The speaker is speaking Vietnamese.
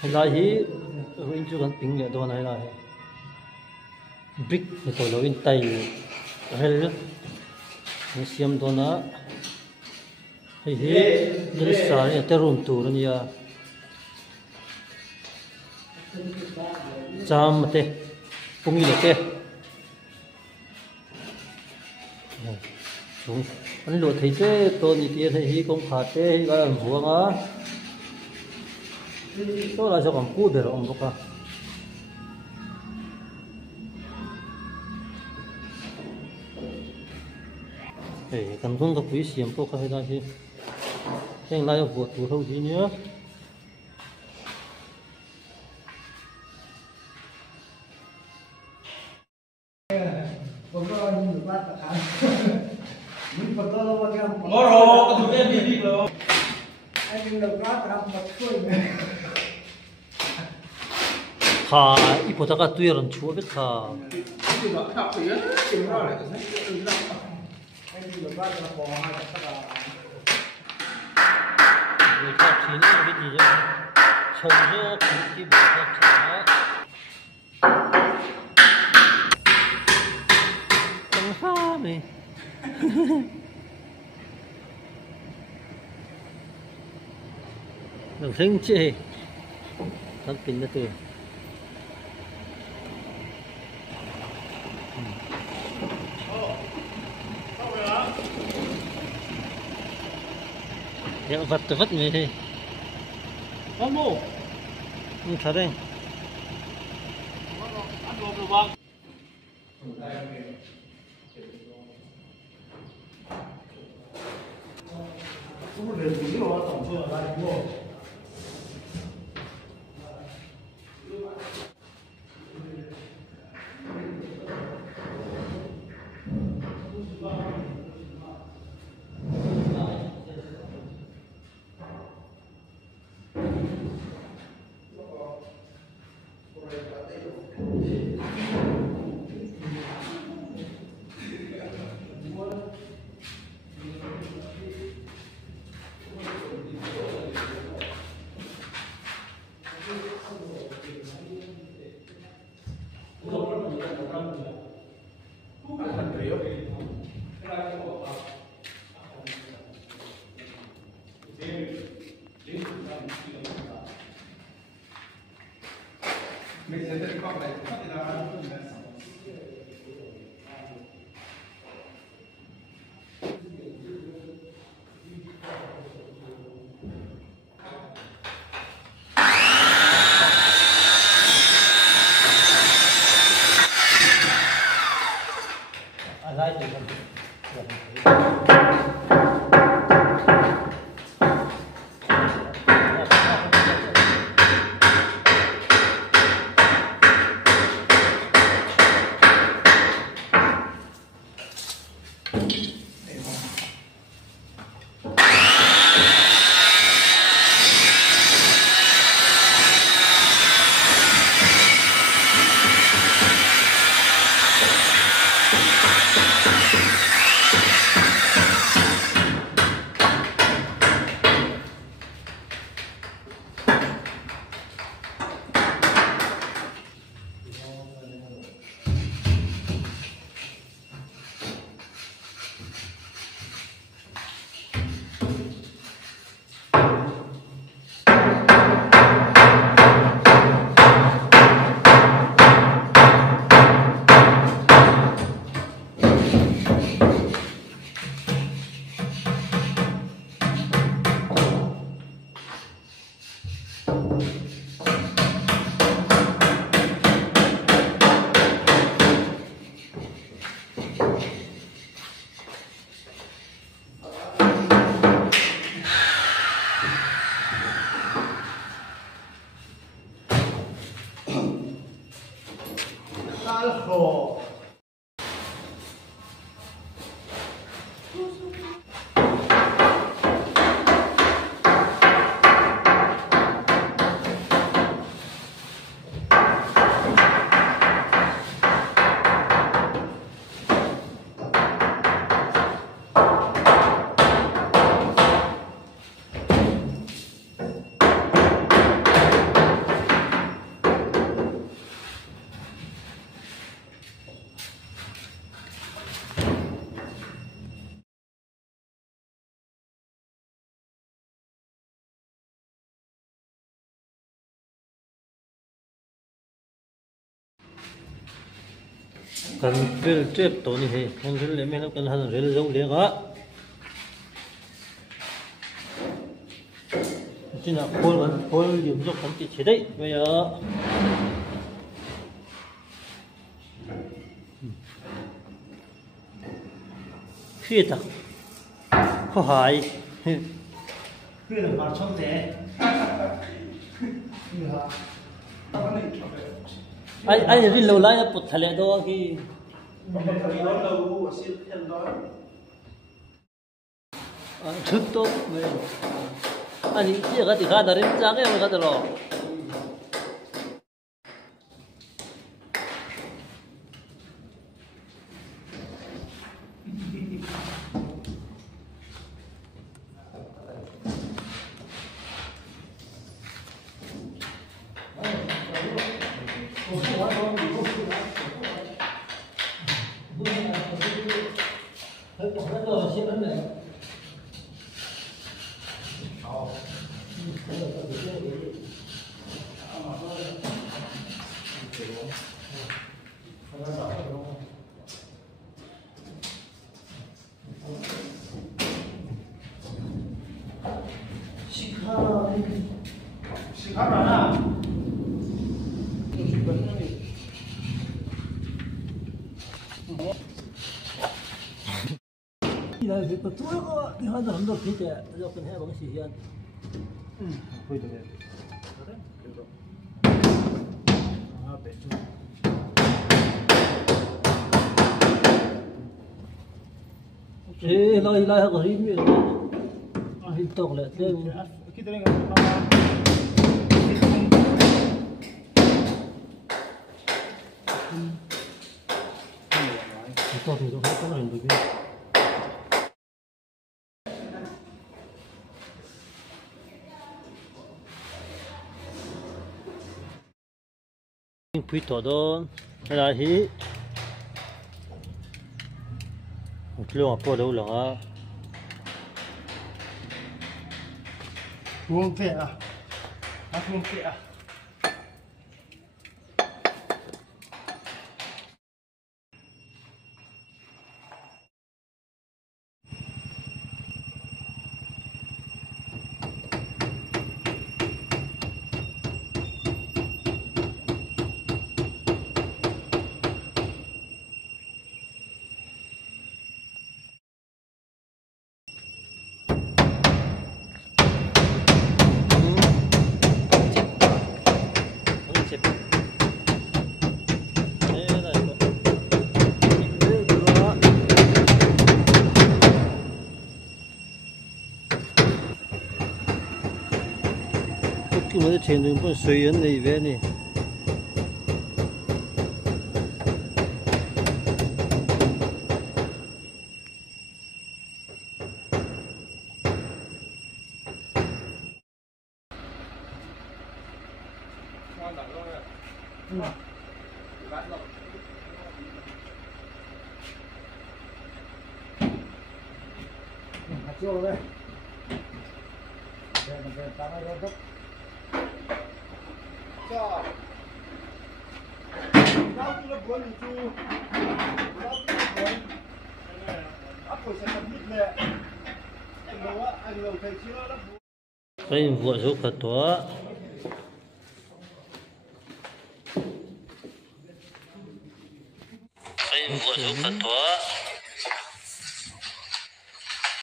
hay là hi in chu kan ping le don hay là brick ni to lo in tai hel ni siam dona hi ni sa ni te room tu ni ya cham te pungi le te chúng anh lụa thấy thế tôi đi tiệt thấy hi công khát thế hi cái buông á tôi là cho cầm cút để ông bốc à để cầm không có quý xiêm bốc hay là gì anh lại vượt vượt không gì nữa Moro, cái thứ này đi rồi. Anh đừng có làm một thôi nữa. khá ít bữa ta tuyệt rồi chúa biết khá Thì nó khắp thì á, thì nó lại cái Anh đừng có làm bò hay là cái người ta chỉ nói cái gì chứ trồng rau cũng chỉ biết là chả không sao này đừng sinh chê thằng kính là từ yang vật gì thế Không đâu. không thật đấy Ăn đồ được không? Cũng được tí rồi, tổng vừa lại mua. Aljo. cần rel chép tổ này thì con rel lấy mấy nó cần hàng rel giống liền á chỉ là khôi điểm dọc cần chỉ chế đấy bây giờ khi ta khó hại Khi là vào trong thế. anh đi lâu lại là bột thải đó khi thức tốt vậy anh chỉ có thì khá là đến trang cái mà cái đó thì là việc của tôi thì họ làm được cái do cần hay bằng cái gì hiện Phui được. thế lại học cái gì nữa hình tộc lại thế Khi tôi đang tộc thì nó không có hình được phui tổ đó là hi luah po đâu là Buông kệ à? Buông kệ à? cái mà trên đường con suy ấn này về này Chưa đây. Để mình về tao đây đó. Cho. Nó cứ buồn chú. Nó cứ buồn. Áp hồi sẽ không biết mẹ. Anh lâu thầy chưa đó. cái vua số khởi tố cái vua số khởi tố